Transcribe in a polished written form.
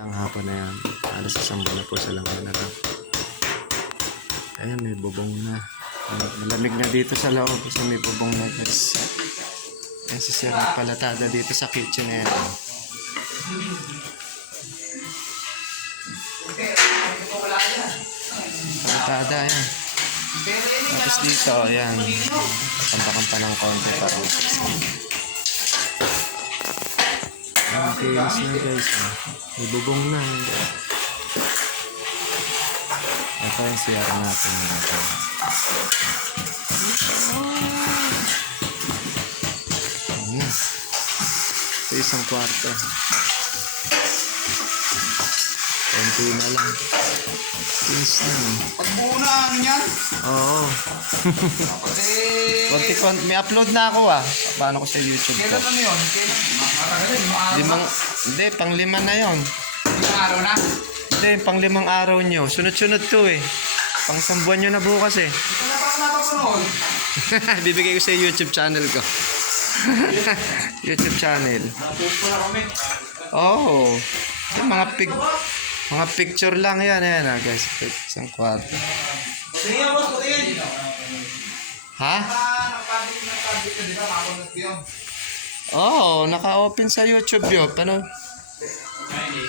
Ang hapon na yan. Alas 1 na po silang hanap. Ayun, may bubong na. Malamig na dito sa loob kasi may bubong na guys. Ayan si Sir Palatada dito sa kitchen na yan. Palatada yan. Tapos dito, ayan. Kampa-kampa ng konti para. Ayan, tigas na guys. May bubong na. Ito yung CR natin. Ito isang kwarto. Konti na lang. Tinis na. Pagbuo na ano yan? Oo. May upload na ako Paano ko sa YouTube ko? Kailan ano yun? Hindi, pang 5 na yon. 5 araw na? Hindi, pang 5 araw nyo. Sunod-sunod to Pang 1 buwan nyo na bukas Ito na pa ako napapanood. Bibigay ko sa YouTube channel ko. YouTube channel. Napost ko na kami. Oh. Mga picture lang yan. Ayan guys. Isang kwarto. Patingin boss, patingin. Ha? Nag-public ka dito, makapunod ko yun. Oo, naka-open sa YouTube yun. Paano? Hindi,